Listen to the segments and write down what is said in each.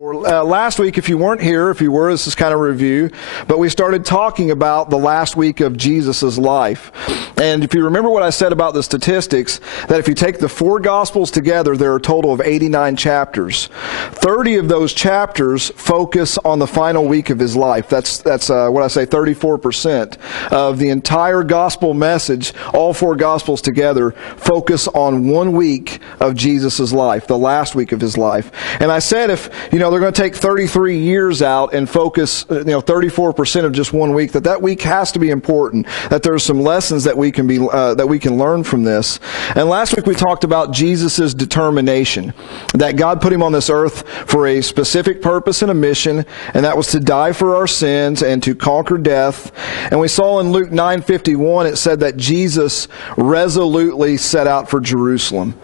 Last week, if you weren't here, if you were, this is kind of a review, but we started talking about the last week of Jesus' life. And if you remember what I said about the statistics, that if you take the four Gospels together, there are a total of 89 chapters. 30 of those chapters focus on the final week of his life. That's 34% of the entire Gospel message. All four Gospels together focus on 1 week of Jesus' life, the last week of his life. And I said if, they're going to take 33 years out and focus, 34% of just 1 week, that week has to be important, that there are some lessons that we can learn from this. And last week we talked about Jesus' determination, that God put him on this earth for a specific purpose and a mission, and that was to die for our sins and to conquer death. And we saw in Luke 9:51, it said that Jesus resolutely set out for Jerusalem.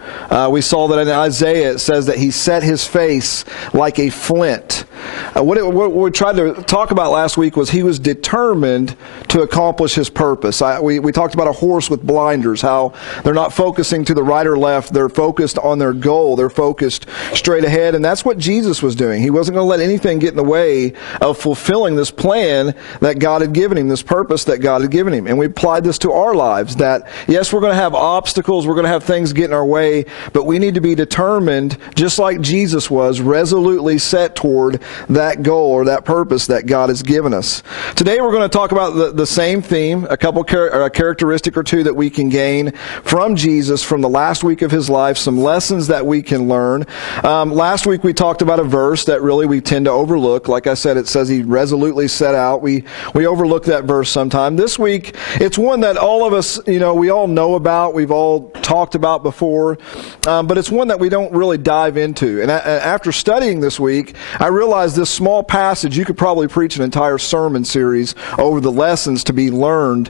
We saw that in Isaiah it says that he set his face like a flint. What we tried to talk about last week was he was determined to accomplish his purpose. We talked about a horse with blinders, how they're not focusing to the right or left. They're focused on their goal. They're focused straight ahead. And that's what Jesus was doing. He wasn't going to let anything get in the way of fulfilling this plan that God had given him, this purpose that God had given him. And we applied this to our lives, that yes, we're going to have obstacles. We're going to have things get in our way, but we need to be determined, just like Jesus was, resolutely set toward that goal or that purpose that God has given us. Today we're going to talk about the same theme, a characteristic or two that we can gain from Jesus from the last week of his life, some lessons that we can learn. Last week we talked about a verse that really we tend to overlook. Like I said, it says he resolutely set out. We overlook that verse sometime. This week, it's one that all of us, we all know about, we've all talked about before, but it's one that we don't really dive into. And after studying this week, I realized this small passage, you could probably preach an entire sermon series over the lessons to be learned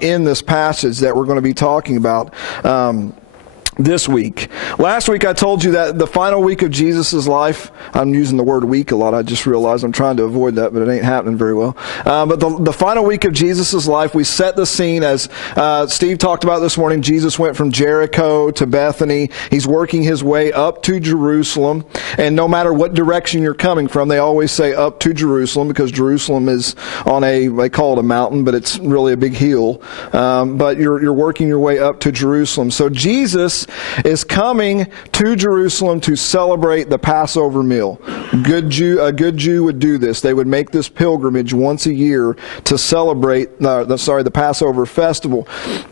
in this passage that we're going to be talking about this week. Last week I told you that the final week of Jesus' life, I'm using the word week a lot, I just realized I'm trying to avoid that, but it ain't happening very well. But the final week of Jesus' life, we set the scene as Steve talked about this morning. Jesus went from Jericho to Bethany. He's working his way up to Jerusalem. And no matter what direction you're coming from, they always say up to Jerusalem, because Jerusalem is on they call it a mountain, but it's really a big hill. But you're working your way up to Jerusalem. So Jesus is coming to Jerusalem to celebrate the Passover meal. A good Jew would do this. They would make this pilgrimage once a year to celebrate the Passover festival.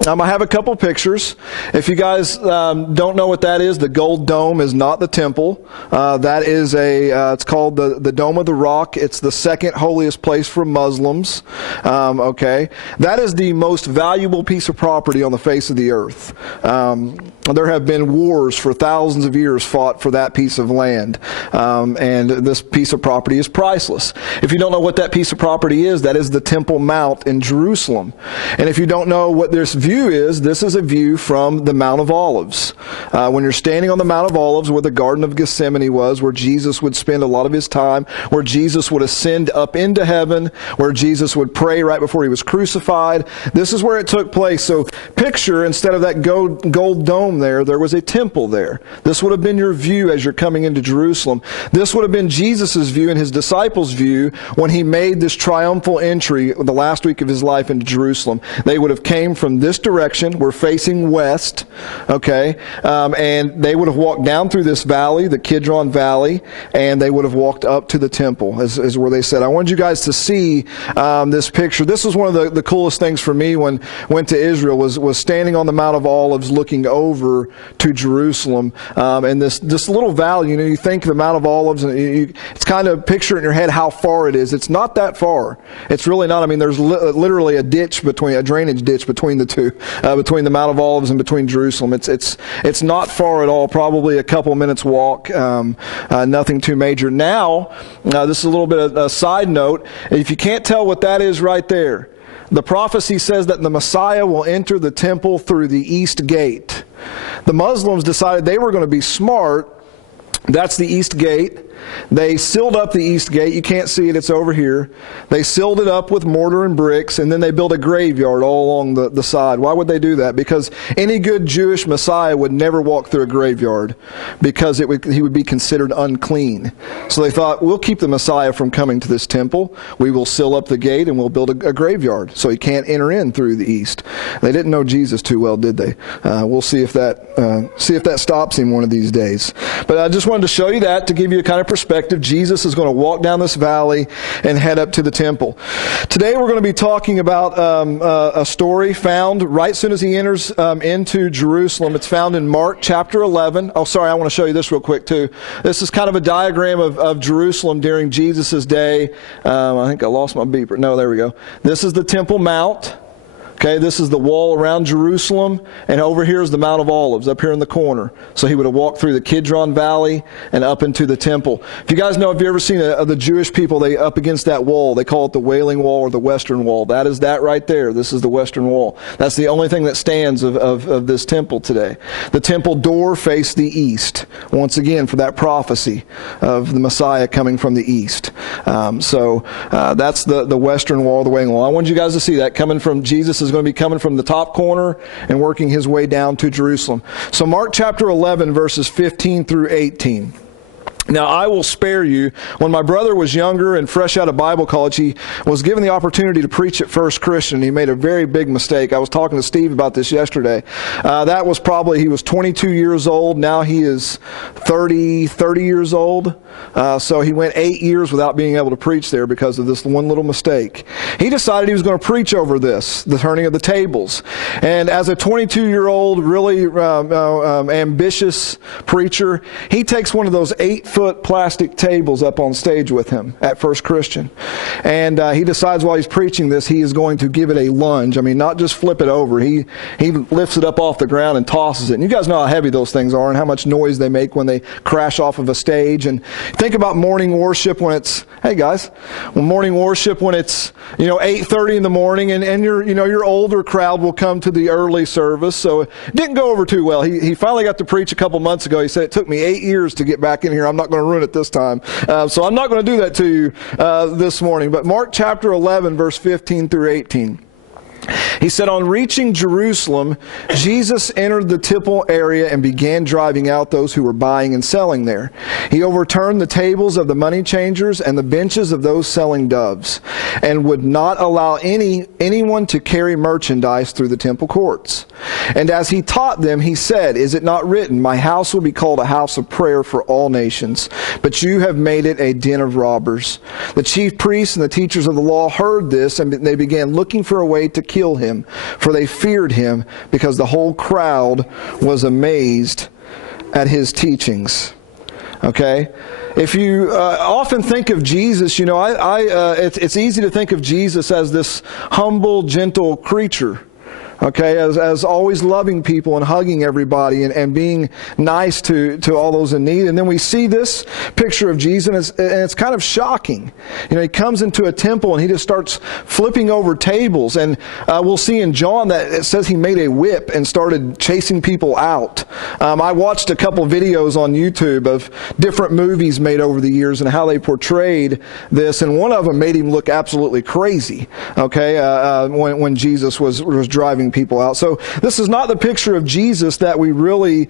I have a couple pictures. If you guys don't know what that is, the gold dome is not the temple. That is it's called the Dome of the Rock. It's the second holiest place for Muslims. Okay, that is the most valuable piece of property on the face of the earth. There have been wars for thousands of years fought for that piece of land, and this piece of property is priceless. If you don't know what that piece of property is, that is the Temple Mount in Jerusalem. And if you don't know what this view is, this is a view from the Mount of Olives. When you're standing on the Mount of Olives where the Garden of Gethsemane was, where Jesus would spend a lot of his time, where Jesus would ascend up into heaven, where Jesus would pray right before he was crucified, this is where it took place. So picture, instead of that gold dome there was a temple there. This would have been your view as you're coming into Jerusalem. This would have been Jesus' view and his disciples' view when he made this triumphal entry the last week of his life into Jerusalem. They would have came from this direction. We're facing west, okay? And they would have walked down through this valley, the Kidron Valley, and they would have walked up to the temple, is where they said. I wanted you guys to see this picture. This was one of the coolest things for me when I went to Israel, was standing on the Mount of Olives looking over to Jerusalem, and this little valley, you think the Mount of Olives, and it's kind of picture in your head how far it is. It's not that far. It's really not. I mean, there's literally a drainage ditch between the two, between the Mount of Olives and between Jerusalem. It's not far at all. Probably a couple minutes walk. Nothing too major. Now, this is a little bit of a side note. If you can't tell what that is right there, the prophecy says that the Messiah will enter the temple through the east gate. The Muslims decided they were going to be smart. That's the east gate. they sealed up the east gate. You can't see it, it's over here. They sealed it up with mortar and bricks, and then they built a graveyard all along the side. Why would they do that? Because any good Jewish Messiah would never walk through a graveyard, because he would be considered unclean. So they thought, we'll keep the Messiah from coming to this temple. We will seal up the gate and we'll build a graveyard so he can't enter in through the east. They didn't know Jesus too well, did they? We'll see if that stops him one of these days. But I just wanted to show you that to give you a kind of perspective. Jesus is going to walk down this valley and head up to the temple. Today we're going to be talking about a story found right as soon as he enters into Jerusalem. It's found in Mark chapter 11. Oh, sorry, I want to show you this real quick too. This is kind of a diagram of Jerusalem during Jesus' day. I think I lost my beeper. No, there we go. This is the Temple Mount. Okay, this is the wall around Jerusalem, and over here is the Mount of Olives, up here in the corner. So he would have walked through the Kidron Valley and up into the temple. If you guys know, if you've ever seen the Jewish people, they up against that wall, they call it the Wailing Wall or the Western Wall. That is that right there. This is the Western Wall. That's the only thing that stands of this temple today. The temple door faced the east, once again, for that prophecy of the Messiah coming from the east. So that's the Western Wall, the Wailing Wall. I wanted you guys to see that coming from Jesus is going to be coming from the top corner and working his way down to Jerusalem. So Mark chapter 11, verses 15 through 18. Now, I will spare you. When my brother was younger and fresh out of Bible college, he was given the opportunity to preach at First Christian. He made a very big mistake. I was talking to Steve about this yesterday. That was probably, he was 22 years old. Now he is 30 years old. So he went 8 years without being able to preach there because of this one little mistake. He decided he was going to preach over this, the turning of the tables. And as a 22-year-old, really ambitious preacher, he takes one of those 8-foot plastic tables up on stage with him at First Christian. And he decides while he's preaching this, he is going to give it a lunge. I mean, not just flip it over. He lifts it up off the ground and tosses it. And you guys know how heavy those things are and how much noise they make when they crash off of a stage. And think about morning worship when it's, hey guys, morning worship when it's, 8:30 in the morning and your older crowd will come to the early service. So it didn't go over too well. He finally got to preach a couple months ago. He said, it took me 8 years to get back in here. I'm not going to ruin it this time. So I'm not going to do that to you this morning. But Mark chapter 11, verse 15 through 18. He said, on reaching Jerusalem, Jesus entered the temple area and began driving out those who were buying and selling there. He overturned the tables of the money changers and the benches of those selling doves, and would not allow anyone to carry merchandise through the temple courts. And as he taught them, he said, is it not written, my house will be called a house of prayer for all nations, but you have made it a den of robbers. The chief priests and the teachers of the law heard this, and they began looking for a way to kill him, for they feared him, because the whole crowd was amazed at his teachings. Okay? If you often think of Jesus, it's easy to think of Jesus as this humble, gentle creature. Okay, as always loving people and hugging everybody and being nice to all those in need. And then we see this picture of Jesus, and it's kind of shocking. He comes into a temple and he just starts flipping over tables. And we'll see in John that it says he made a whip and started chasing people out. I watched a couple of videos on YouTube of different movies made over the years and how they portrayed this. And one of them made him look absolutely crazy. Okay, when Jesus was driving people out. So this is not the picture of Jesus that we really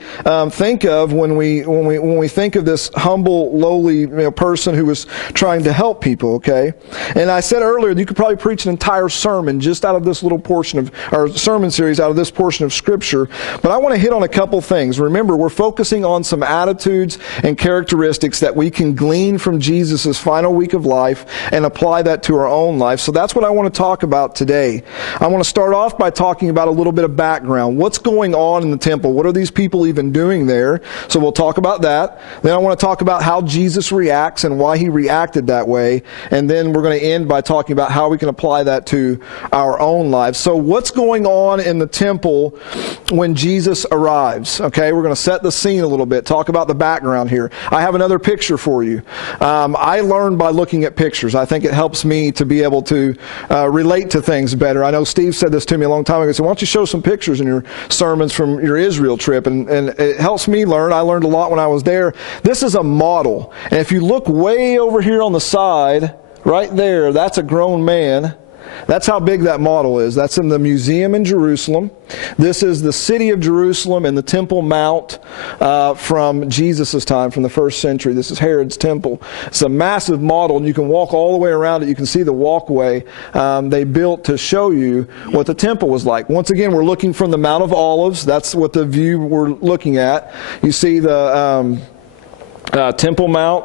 think of when we think of this humble, lowly person who was trying to help people. Okay, and I said earlier you could probably preach an entire sermon just out of this little portion of our sermon series out of this portion of Scripture. But I want to hit on a couple things. Remember, we're focusing on some attitudes and characteristics that we can glean from Jesus' final week of life and apply that to our own life. So that's what I want to talk about today. I want to start off by talking about a little bit of background. What's going on in the temple? What are these people even doing there? So we'll talk about that. Then I want to talk about how Jesus reacts and why he reacted that way. And then we're going to end by talking about how we can apply that to our own lives. So what's going on in the temple when Jesus arrives? Okay, we're going to set the scene a little bit, talk about the background here. I have another picture for you. I learned by looking at pictures. I think it helps me to be able to relate to things better. I know Steve said this to me a long time ago. said, why don't you show some pictures in your sermons from your Israel trip? And it helps me learn. I learned a lot when I was there. This is a model. And if you look way over here on the side, right there, that's a grown man. That's how big that model is. That's in the museum in Jerusalem. This is the city of Jerusalem and the Temple Mount from Jesus' time, from the first century. This is Herod's temple. It's a massive model, and you can walk all the way around it. You can see the walkway they built to show you what the temple was like. Once again, we're looking from the Mount of Olives. That's what the view we're looking at. You see the Temple Mount.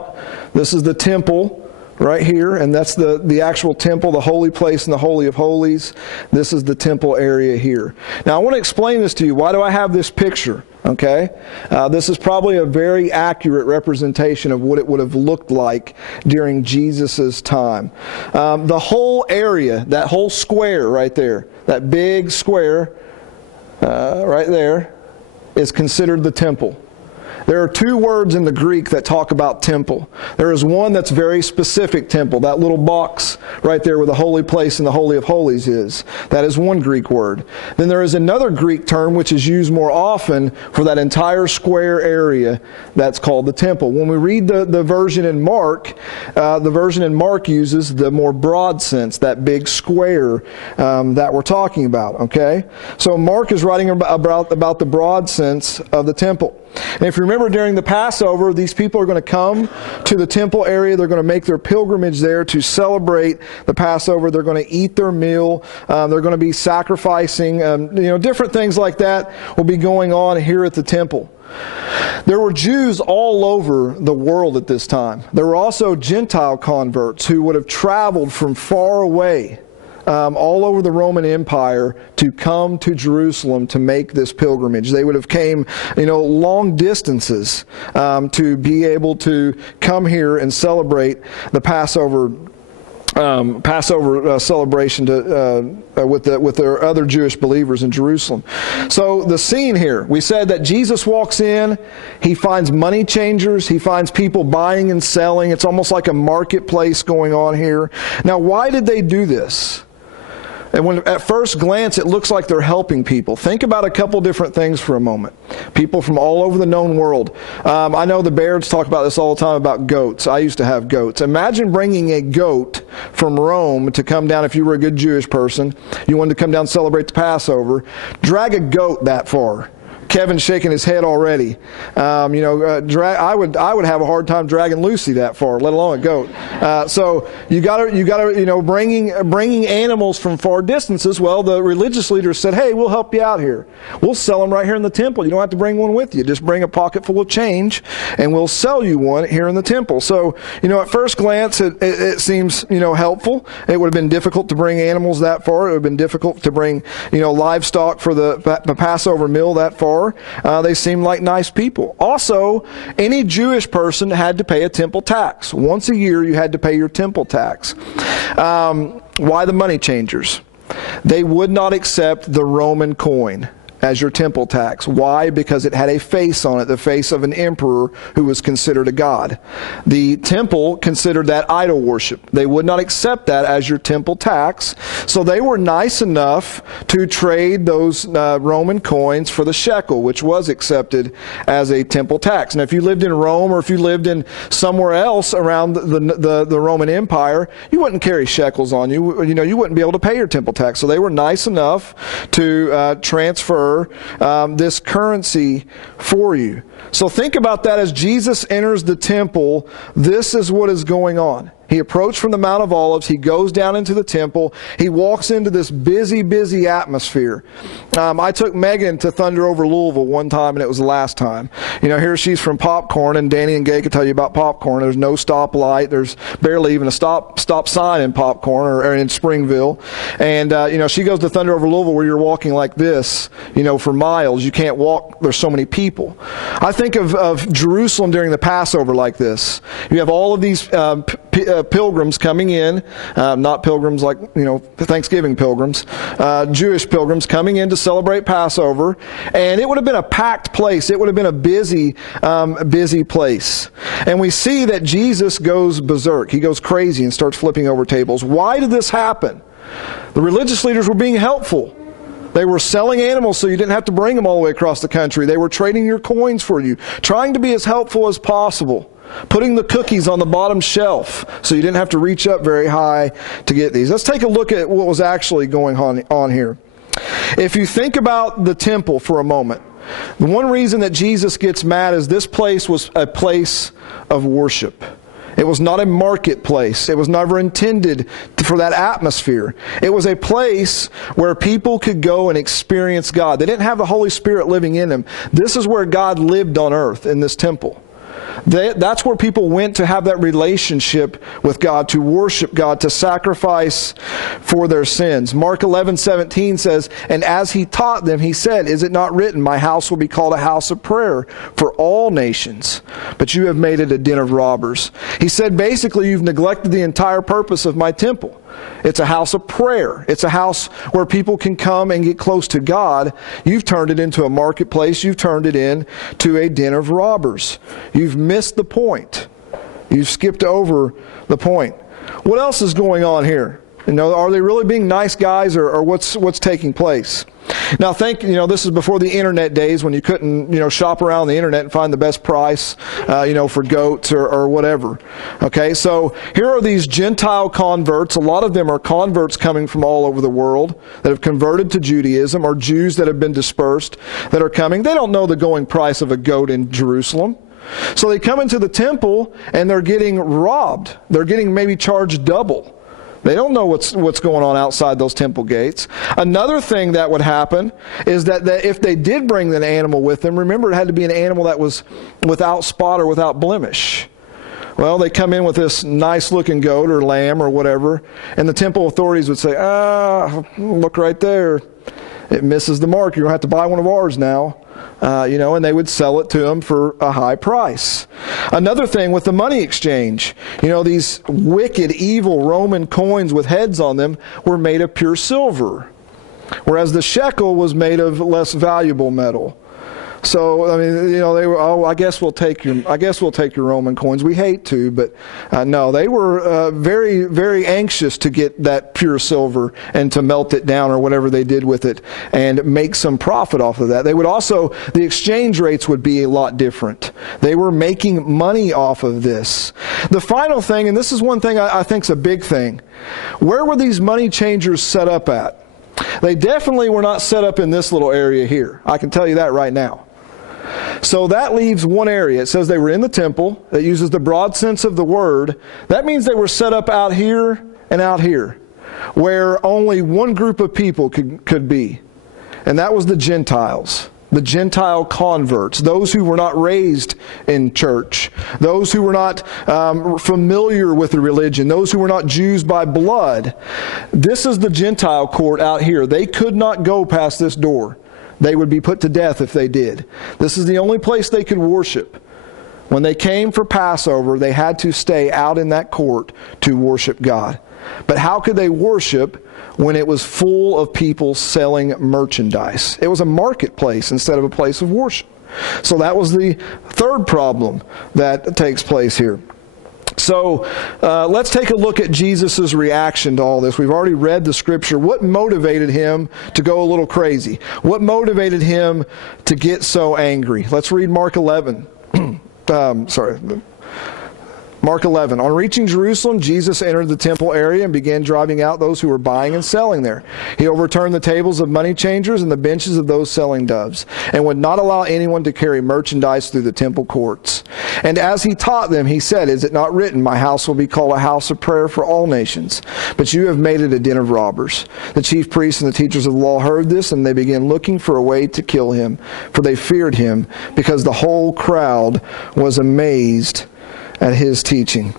This is the temple right here, and that's the actual temple, the holy place and the Holy of Holies. This is the temple area here. Now, I want to explain this to you. Why do I have this picture? Okay? This is probably a very accurate representation of what it would have looked like during Jesus' time. The whole area, that whole square right there, that big square right there, is considered the temple. There are two words in the Greek that talk about temple. There is one that's very specific temple, that little box right there where the holy place and the Holy of Holies is. That is one Greek word. Then there is another Greek term which is used more often for that entire square area that's called the temple. When we read the version in Mark, the version in Mark uses the more broad sense, that big square that we're talking about. Okay? So Mark is writing about the broad sense of the temple. And if you remember during the Passover, these people are going to come to the temple area. They're going to make their pilgrimage there to celebrate the Passover. They're going to eat their meal. They're going to be sacrificing. Different things like that will be going on here at the temple. There were Jews all over the world at this time. There were also Gentile converts who would have traveled from far away all over the Roman Empire to come to Jerusalem to make this pilgrimage. They would have came, long distances to be able to come here and celebrate the Passover celebration with their other Jewish believers in Jerusalem. So the scene here, we said that Jesus walks in, he finds money changers, he finds people buying and selling. It's almost like a marketplace going on here. Now, why did they do this? And when at first glance it looks like they're helping people, think about a couple different things for a moment. People from all over the known world. I know the Bairds talk about this all the time about goats. I used to have goats. Imagine bringing a goat from Rome to come down, if you were a good Jewish person, you wanted to come down and celebrate the Passover. Drag a goat that far. Kevin's shaking his head already. I would have a hard time dragging Lucy that far, let alone a goat. So you gotta, bringing animals from far distances. Well, the religious leaders said, "Hey, we'll help you out here. We'll sell them right here in the temple. You don't have to bring one with you. Just bring a pocket full of change, and we'll sell you one here in the temple." So, at first glance, it seems, helpful. It would have been difficult to bring animals that far. It would have been difficult to bring, livestock for the Passover meal that far. They seemed like nice people. Also, any Jewish person had to pay a temple tax. Once a year, you had to pay your temple tax. Why the money changers? They would not accept the Roman coin as your temple tax. Why? Because it had a face on it, the face of an emperor who was considered a god. The temple considered that idol worship. They would not accept that as your temple tax, so they were nice enough to trade those Roman coins for the shekel, which was accepted as a temple tax. And if you lived in Rome or if you lived in somewhere else around the Roman Empire, you wouldn't carry shekels on you. You wouldn't be able to pay your temple tax. So they were nice enough to transfer this currency for you. So think about that as Jesus enters the temple. This is what is going on. He approached from the Mount of Olives. He goes down into the temple. He walks into this busy, busy atmosphere. I took Megan to Thunder over Louisville one time, and it was the last time. Here she's from Popcorn, and Danny and Gay could tell you about Popcorn. There's no stoplight. There's barely even a stop sign in Popcorn or in Springville. And, she goes to Thunder over Louisville where you're walking like this, for miles. You can't walk. There's so many people. I think of Jerusalem during the Passover like this. You have all of these pilgrims coming in, not pilgrims like, Thanksgiving pilgrims, Jewish pilgrims coming in to celebrate Passover, and it would have been a packed place. It would have been a busy place. And we see that Jesus goes berserk. He goes crazy and starts flipping over tables. Why did this happen? The religious leaders were being helpful. They were selling animals so you didn't have to bring them all the way across the country. They were trading your coins for you, trying to be as helpful as possible, putting the cookies on the bottom shelf so you didn't have to reach up very high to get these. Let's take a look at what was actually going on here. If you think about the temple for a moment, the one reason that Jesus gets mad is this place was a place of worship. It was not a marketplace. It was never intended for that atmosphere. It was a place where people could go and experience God. They didn't have the Holy Spirit living in them. This is where God lived on earth, in this temple. That's where people went to have that relationship with God, to worship God, to sacrifice for their sins. Mark 11:17 says, "And as he taught them, he said, 'Is it not written, my house will be called a house of prayer for all nations, but you have made it a den of robbers.'" He said, basically, you've neglected the entire purpose of my temple. It's a house of prayer. It's a house where people can come and get close to God. You've turned it into a marketplace. You've turned it into a den of robbers. You've missed the point. You've skipped over the point. What else is going on here? Are they really being nice guys, or what's taking place? Now this is before the internet days when you couldn't, shop around the internet and find the best price, for goats or whatever. Okay, so here are these Gentile converts. A lot of them are converts coming from all over the world that have converted to Judaism, or Jews that have been dispersed that are coming. They don't know the going price of a goat in Jerusalem. So they come into the temple and they're getting robbed. They're getting maybe charged double. They don't know what's going on outside those temple gates. Another thing that would happen is that if they did bring an animal with them, remember it had to be an animal that was without spot or without blemish. Well, they come in with this nice looking goat or lamb or whatever, and the temple authorities would say, look right there. It misses the mark. You're going to have to buy one of ours now. And they would sell it to them for a high price. Another thing with the money exchange, these wicked, evil Roman coins with heads on them were made of pure silver, whereas the shekel was made of less valuable metal. So, they were, I guess we'll take your Roman coins. We hate to, but no, they were very, very anxious to get that pure silver and to melt it down or whatever they did with it and make some profit off of that. They would also, the exchange rates would be a lot different. They were making money off of this. The final thing, and this is one thing I think is a big thing, where were these money changers set up at? They definitely were not set up in this little area here. I can tell you that right now. So that leaves one area. It says they were in the temple. That uses the broad sense of the word. That means they were set up out here and out here, where only one group of people could be. And that was the Gentiles, the Gentile converts, those who were not raised in church, those who were not familiar with the religion, those who were not Jews by blood. This is the Gentile court out here. They could not go past this door. They would be put to death if they did. This is the only place they could worship. When they came for Passover, they had to stay out in that court to worship God. But how could they worship when it was full of people selling merchandise? It was a marketplace instead of a place of worship. So that was the third problem that takes place here. So let's take a look at Jesus' reaction to all this. We've already read the scripture. What motivated him to go a little crazy? What motivated him to get so angry? Let's read Mark 11. Mark 11. On reaching Jerusalem, Jesus entered the temple area and began driving out those who were buying and selling there. He overturned the tables of money changers and the benches of those selling doves, and would not allow anyone to carry merchandise through the temple courts. And as he taught them, he said, "Is it not written, my house will be called a house of prayer for all nations? But you have made it a den of robbers." The chief priests and the teachers of the law heard this, and they began looking for a way to kill him, for they feared him, because the whole crowd was amazed at his teaching.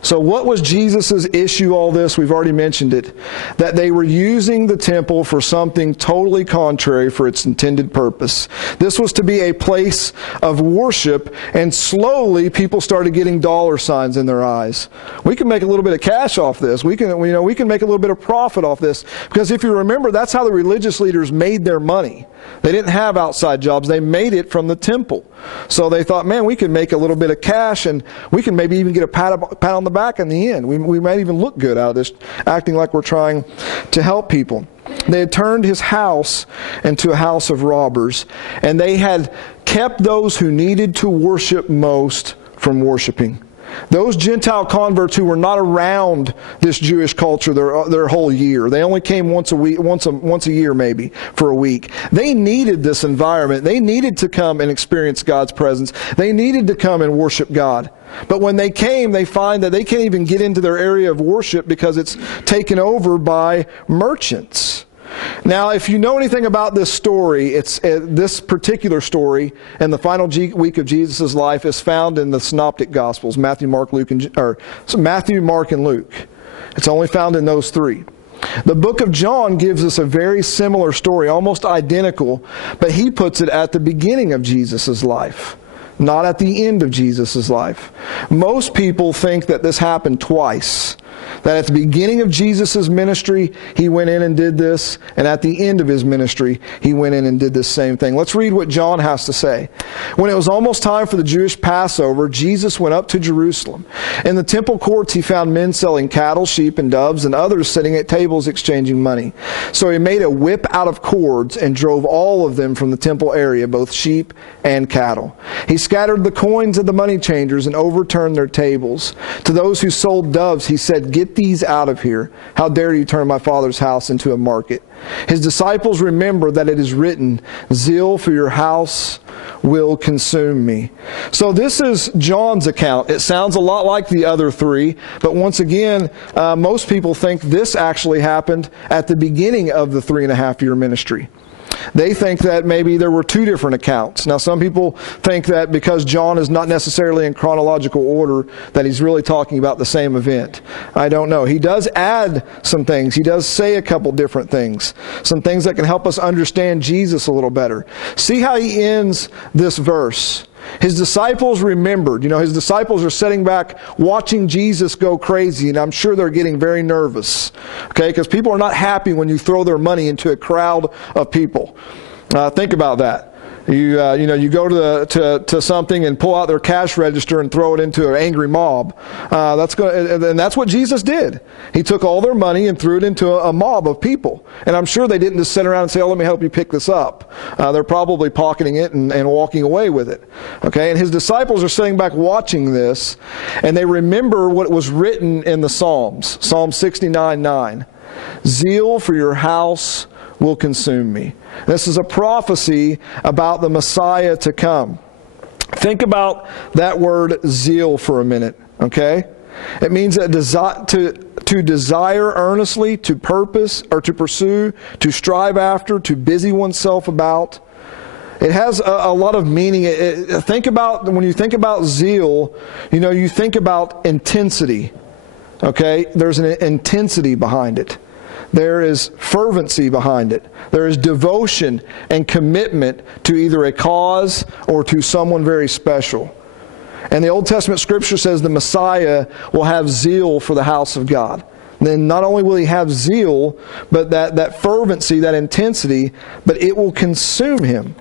So what was Jesus' issue, all this? We've already mentioned it. That they were using the temple for something totally contrary for its intended purpose. This was to be a place of worship, and slowly people started getting dollar signs in their eyes. We can make a little bit of cash off this. We can make a little bit of profit off this. Because if you remember, that's how the religious leaders made their money. They didn't have outside jobs. They made it from the temple. So they thought, man, we can make a little bit of cash, and we can maybe even get a pat on the back in the end. We might even look good out of this, acting like we're trying to help people. They had turned his house into a house of robbers, and they had kept those who needed to worship most from worshiping. Those Gentile converts who were not around this Jewish culture their whole year. They only came once a year maybe, for a week. They needed this environment. They needed to come and experience God's presence. They needed to come and worship God. But when they came, they find that they can't even get into their area of worship because it's taken over by merchants. Now, if you know anything about this story, it's this particular story and the final week of Jesus' life is found in the Synoptic Gospels, Matthew, Mark, and Luke. It's only found in those three. The book of John gives us a very similar story, almost identical, but he puts it at the beginning of Jesus' life, not at the end of Jesus' life. Most people think that this happened twice. That at the beginning of Jesus' ministry, he went in and did this, and at the end of his ministry, he went in and did this same thing. Let's read what John has to say. When it was almost time for the Jewish Passover, Jesus went up to Jerusalem. In the temple courts, he found men selling cattle, sheep, and doves, and others sitting at tables exchanging money. So he made a whip out of cords and drove all of them from the temple area, both sheep and cattle. He scattered the coins of the money changers and overturned their tables. To those who sold doves, he said, "Get these out of here. How dare you turn my Father's house into a market?" His disciples remembered that it is written, "Zeal for your house will consume me." So this is John's account. It sounds a lot like the other three, but once again, most people think this actually happened at the beginning of the 3.5-year ministry. They think that maybe there were two different accounts. Now, some people think that because John is not necessarily in chronological order, that he's really talking about the same event. I don't know. He does add some things. He does say a couple different things. Some things that can help us understand Jesus a little better. See how he ends this verse. His disciples remembered. You know, his disciples are sitting back watching Jesus go crazy, and I'm sure they're getting very nervous. Okay, because people are not happy when you throw their money into a crowd of people. Think about that. You go to something and pull out their cash register and throw it into an angry mob. And that's what Jesus did. He took all their money and threw it into a mob of people. And I'm sure they didn't just sit around and say, "Oh, let me help you pick this up." They're probably pocketing it and walking away with it. Okay, and his disciples are sitting back watching this, and they remember what was written in the Psalms. Psalm 69:9. "Zeal for your house will consume me." This is a prophecy about the Messiah to come. Think about that word zeal for a minute, okay? It means that to desire earnestly, to purpose or to pursue, to strive after, to busy oneself about. It has a lot of meaning. When you think about zeal, you think about intensity, okay? There's an intensity behind it. There is fervency behind it. There is devotion and commitment to either a cause or to someone very special. And the Old Testament Scripture says the Messiah will have zeal for the house of God. And then not only will he have zeal, but that fervency, that intensity, but it will consume him.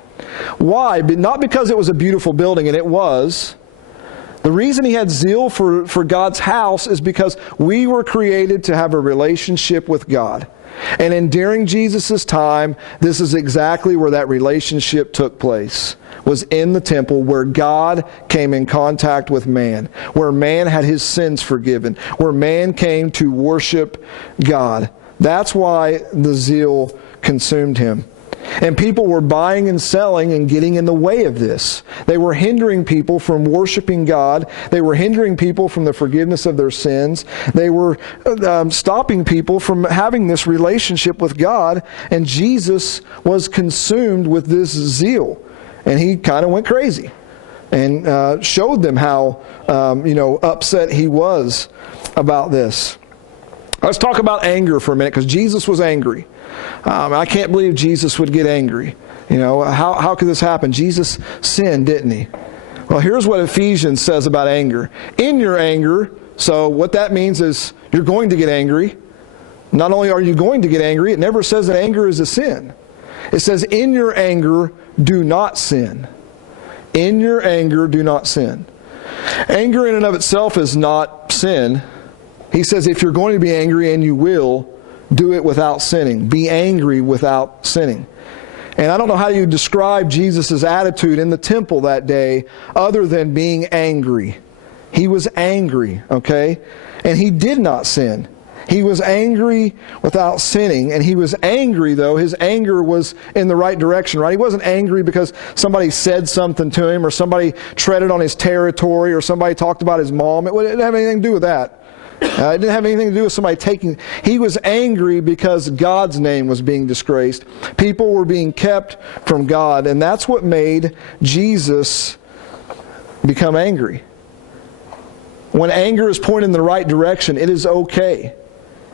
Why? Not because it was a beautiful building, and it was. The reason he had zeal for God's house is because we were created to have a relationship with God. And during Jesus' time, this is exactly where that relationship took place. Was in the temple where God came in contact with man. Where man had his sins forgiven. Where man came to worship God. That's why the zeal consumed him. And people were buying and selling and getting in the way of this. They were hindering people from worshiping God. They were hindering people from the forgiveness of their sins. They were stopping people from having this relationship with God. And Jesus was consumed with this zeal. And he kind of went crazy and showed them how upset he was about this. Let's talk about anger for a minute, because Jesus was angry. I can't believe Jesus would get angry. How could this happen? Jesus sinned, didn't he? Well, here's what Ephesians says about anger. In your anger, so what that means is you're going to get angry. Not only are you going to get angry, it never says that anger is a sin. It says, in your anger, do not sin. In your anger, do not sin. Anger in and of itself is not sin. He says if you're going to be angry, and you will, do it without sinning. Be angry without sinning. And I don't know how you describe Jesus' attitude in the temple that day other than being angry. He was angry, okay? And he did not sin. He was angry without sinning. And he was angry, though. His anger was in the right direction, right? He wasn't angry because somebody said something to him or somebody treaded on his territory or somebody talked about his mom. It didn't have anything to do with that. It didn't have anything to do with somebody taking... He was angry because God's name was being disgraced. People were being kept from God. And that's what made Jesus become angry. When anger is pointed in the right direction, it is okay.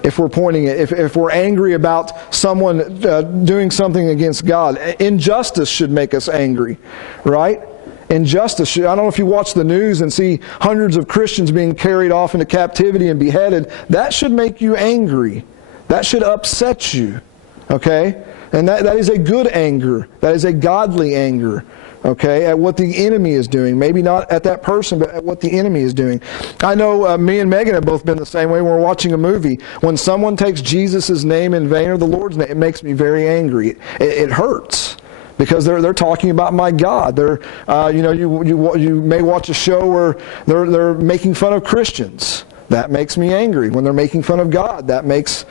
If we're pointing it, if we're angry about someone doing something against God, injustice should make us angry, right? Injustice. I don't know if you watch the news and see hundreds of Christians being carried off into captivity and beheaded. That should make you angry. That should upset you, okay? And that is a good anger. That is a godly anger. Okay, at what the enemy is doing. Maybe not at that person, but at what the enemy is doing. I know me and Megan have both been the same way when we're watching a movie. When someone takes Jesus' name in vain or the Lord's name, it makes me very angry. It hurts. Because they're talking about my God. You may watch a show where they're making fun of Christians. That makes me angry. When they're making fun of God, that makes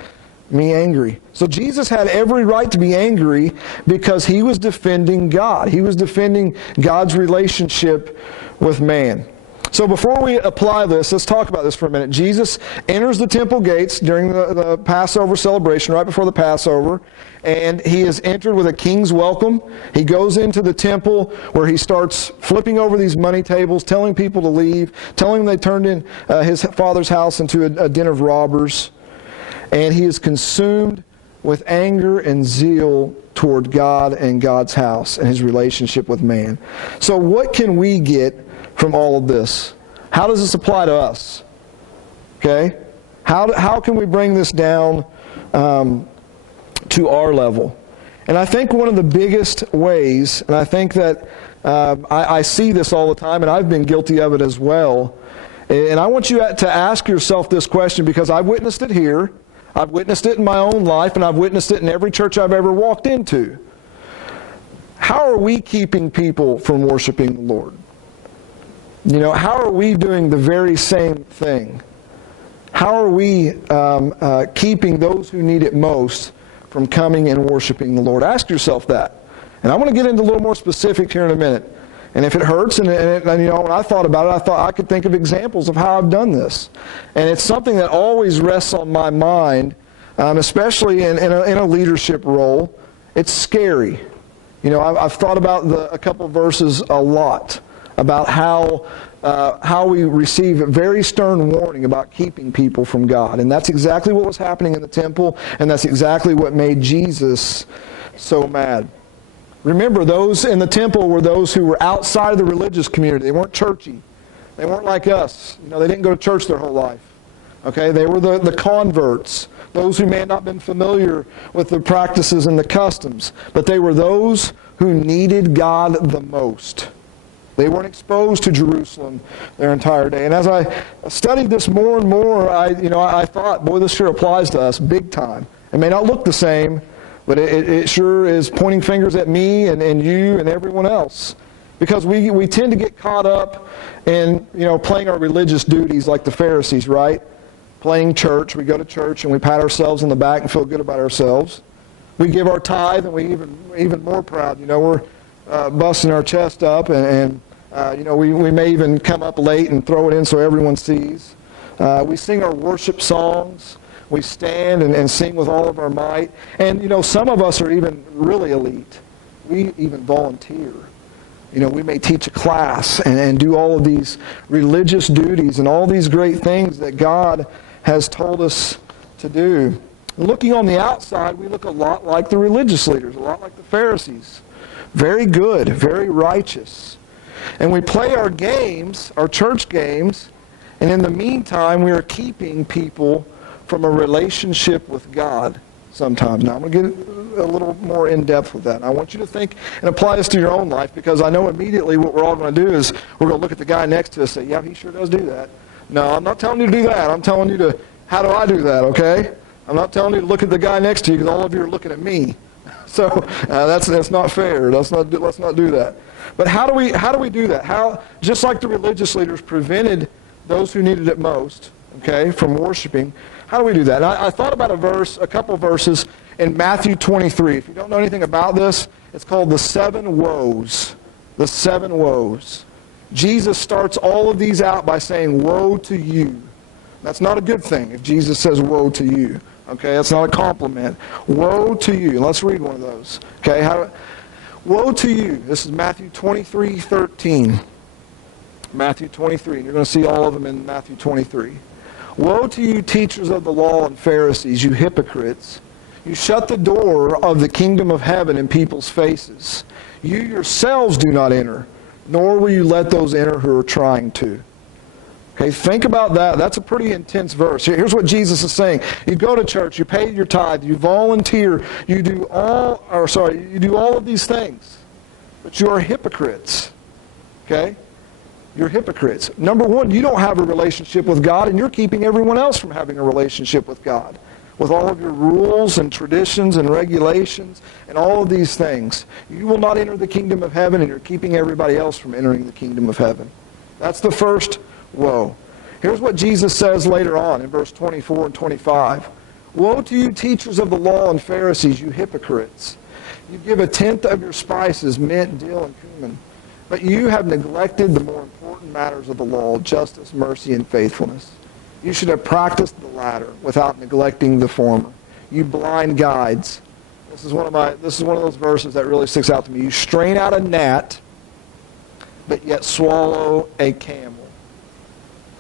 me angry. So Jesus had every right to be angry because he was defending God. He was defending God's relationship with man. So before we apply this, let's talk about this for a minute. Jesus enters the temple gates during the Passover celebration, right before the Passover, and he is entered with a king's welcome. He goes into the temple where he starts flipping over these money tables, telling people to leave, telling them they turned in his father's house into a den of robbers. And he is consumed with anger and zeal toward God and God's house and his relationship with man. So what can we get from all of this? How does this apply to us? Okay? How can we bring this down to our level? And I think one of the biggest ways, and I think that I see this all the time, and I've been guilty of it as well, and I want you to ask yourself this question because I've witnessed it here. I've witnessed it in my own life, and I've witnessed it in every church I've ever walked into. How are we keeping people from worshiping the Lord? You know, how are we doing the very same thing? How are we keeping those who need it most from coming and worshiping the Lord? Ask yourself that. And I want to get into a little more specific here in a minute. And if it hurts, and when I thought about it, I thought I could think of examples of how I've done this. And it's something that always rests on my mind, especially in a leadership role. It's scary. You know, I've thought about a couple of verses a lot about how we receive very stern warning about keeping people from God. And that's exactly what was happening in the temple, and that's exactly what made Jesus so mad. Remember, those in the temple were those who were outside of the religious community. They weren't churchy. They weren't like us. You know, they didn't go to church their whole life. Okay, they were the converts, those who may have not been familiar with the practices and the customs, but they were those who needed God the most. They weren't exposed to Jerusalem their entire day. And as I studied this more and more, I thought, boy, this sure applies to us big time. It may not look the same, but it sure is pointing fingers at me and you and everyone else. Because we tend to get caught up in, playing our religious duties like the Pharisees, right? Playing church. We go to church and we pat ourselves on the back and feel good about ourselves. We give our tithe and we even more proud. We're busting our chest up and we may even come up late and throw it in so everyone sees. We sing our worship songs. We stand and sing with all of our might. And, some of us are even really elite. We even volunteer. We may teach a class and do all of these religious duties and all these great things that God has told us to do. Looking on the outside, we look a lot like the religious leaders, a lot like the Pharisees. Very good, very righteous. And we play our games, our church games, and in the meantime, we are keeping people from a relationship with God sometimes. Now, I'm going to get a little more in-depth with that. And I want you to think and apply this to your own life, because I know immediately what we're all going to do is we're going to look at the guy next to us and say, yeah, he sure does do that. No, I'm not telling you to do that. I'm telling you how do I do that, okay? I'm not telling you to look at the guy next to you because all of you are looking at me. So that's not fair. Let's not do that. But how do we do that? How, just like the religious leaders prevented those who needed it most, okay, from worshiping, how do we do that? And I thought about a couple verses in Matthew 23. If you don't know anything about this, it's called the 7 woes. The 7 woes. Jesus starts all of these out by saying, woe to you. That's not a good thing if Jesus says woe to you. Okay, that's not a compliment. Woe to you. Let's read one of those. Okay, woe to you. This is Matthew 23:13. Matthew 23. And you're going to see all of them in Matthew 23. Woe to you, teachers of the law and Pharisees, you hypocrites. You shut the door of the kingdom of heaven in people's faces. You yourselves do not enter, nor will you let those enter who are trying to. Okay, think about that. That's a pretty intense verse. Here's what Jesus is saying. You go to church, you pay your tithe, you volunteer, you do all of these things. But you are hypocrites. Okay? You're hypocrites. Number one, you don't have a relationship with God, and you're keeping everyone else from having a relationship with God. With all of your rules and traditions and regulations and all of these things. You will not enter the kingdom of heaven, and you're keeping everybody else from entering the kingdom of heaven. That's the first woe. Here's what Jesus says later on in verse 24 and 25. Woe to you, teachers of the law and Pharisees, you hypocrites. You give 1/10 of your spices, mint, dill, and cumin. But you have neglected the more important matters of the law, justice, mercy, and faithfulness. You should have practiced the latter without neglecting the former. You blind guides. This is one of those verses that really sticks out to me. You strain out a gnat, but yet swallow a camel.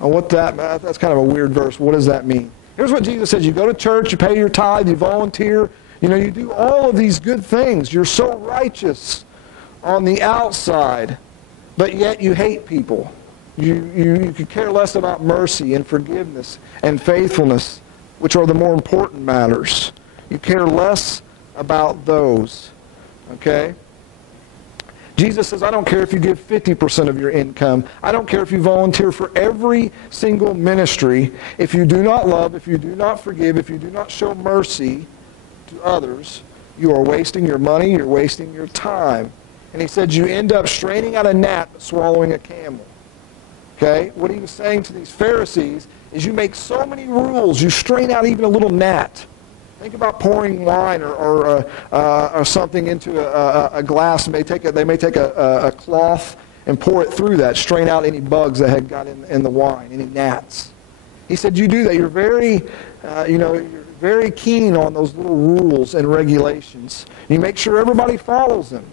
Now that's kind of a weird verse. What does that mean? Here's what Jesus says. You go to church, you pay your tithe, you volunteer. You do all of these good things. You're so righteous on the outside, but yet you hate people. You could care less about mercy and forgiveness and faithfulness, which are the more important matters. You care less about those. Okay? Jesus says, I don't care if you give 50% of your income. I don't care if you volunteer for every single ministry. If you do not love, if you do not forgive, if you do not show mercy to others, you are wasting your money, you're wasting your time. And he said you end up straining out a gnat but swallowing a camel. Okay? What he was saying to these Pharisees is you make so many rules, you strain out even a little gnat. Think about pouring wine or something into a glass. They may take a cloth and pour it through that, strain out any bugs that had got in the wine, any gnats. He said you do that. You're very keen on those little rules and regulations. You make sure everybody follows them.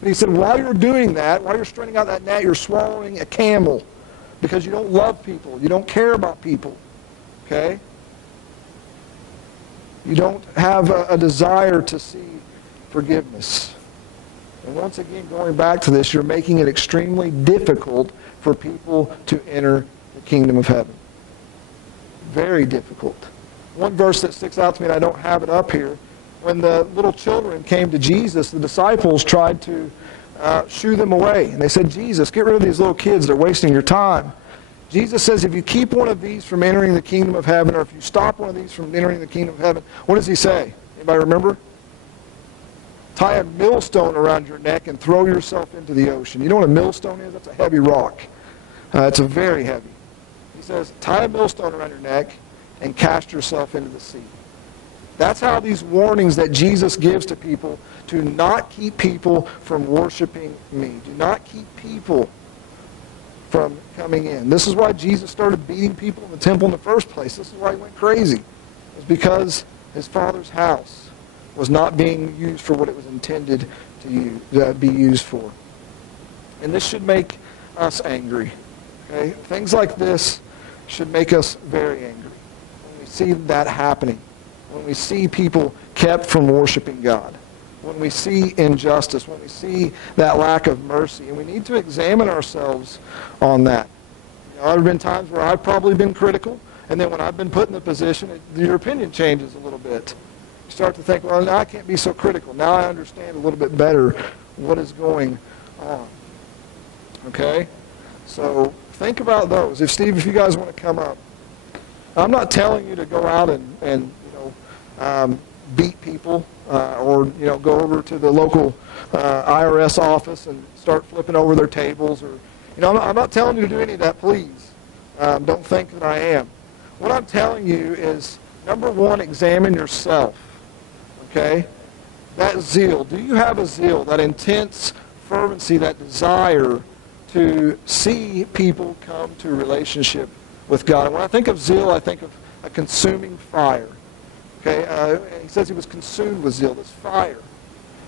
And he said, while you're doing that, while you're straining out that gnat, you're swallowing a camel because you don't love people. You don't care about people. Okay? You don't have a desire to see forgiveness. And once again, going back to this, you're making it extremely difficult for people to enter the kingdom of heaven. Very difficult. One verse that sticks out to me, and I don't have it up here, when the little children came to Jesus, the disciples tried to shoo them away. And they said, Jesus, get rid of these little kids. They're wasting your time. Jesus says if you keep one of these from entering the kingdom of heaven, or if you stop one of these from entering the kingdom of heaven, what does he say? Anybody remember? Tie a millstone around your neck and throw yourself into the ocean. You know what a millstone is? That's a heavy rock. It's a very heavy. He says, tie a millstone around your neck and cast yourself into the sea. That's how these warnings that Jesus gives to people to not keep people from worshiping me. Do not keep people from coming in. This is why Jesus started beating people in the temple in the first place. This is why he went crazy. It's because his Father's house was not being used for what it was intended to be used for. And this should make us angry. Okay? Things like this should make us very angry when we see that happening. When we see people kept from worshiping God. When we see injustice. When we see that lack of mercy. And we need to examine ourselves on that. There have been times where I've probably been critical. And then when I've been put in the position, your opinion changes a little bit. You start to think, well, now I can't be so critical. Now I understand a little bit better what is going on. Okay? So think about those. If you guys want to come up. I'm not telling you to go out and beat people or go over to the local IRS office and start flipping over their tables. Or I'm not telling you to do any of that, please. Don't think that I am. What I'm telling you is, number one, examine yourself. Okay? That zeal. Do you have a zeal, that intense fervency, that desire to see people come to a relationship with God? And when I think of zeal, I think of a consuming fire. Okay? He says he was consumed with zeal. This fire.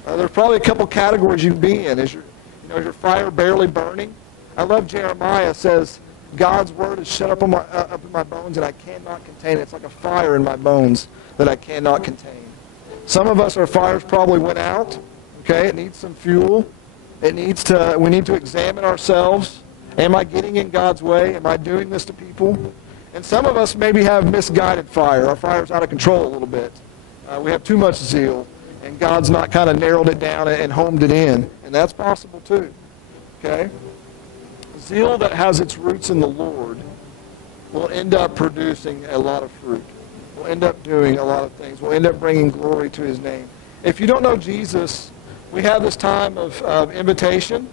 There's probably a couple categories you can be in. Is your fire barely burning? I love Jeremiah says, God's word is shut up in my bones, and I cannot contain it. It's like a fire in my bones that I cannot contain. Some of us, our fires probably went out. Okay, it needs some fuel. We need to examine ourselves. Am I getting in God's way? Am I doing this to people? And some of us maybe have misguided fire. Our fire's out of control a little bit. We have too much zeal, and God's not kind of narrowed it down and homed it in. And that's possible too. Okay? Zeal that has its roots in the Lord will end up producing a lot of fruit. Will end up doing a lot of things. Will end up bringing glory to his name. If you don't know Jesus, we have this time of invitation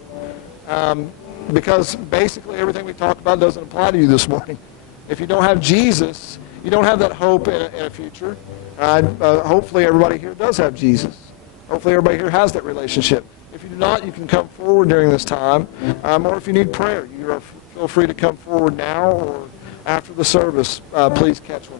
because basically everything we talked about doesn't apply to you this morning. If you don't have Jesus, you don't have that hope in a future. Hopefully everybody here does have Jesus. Hopefully everybody here has that relationship. If you do not, you can come forward during this time. Or if you need prayer, feel free to come forward now or after the service. Please catch one.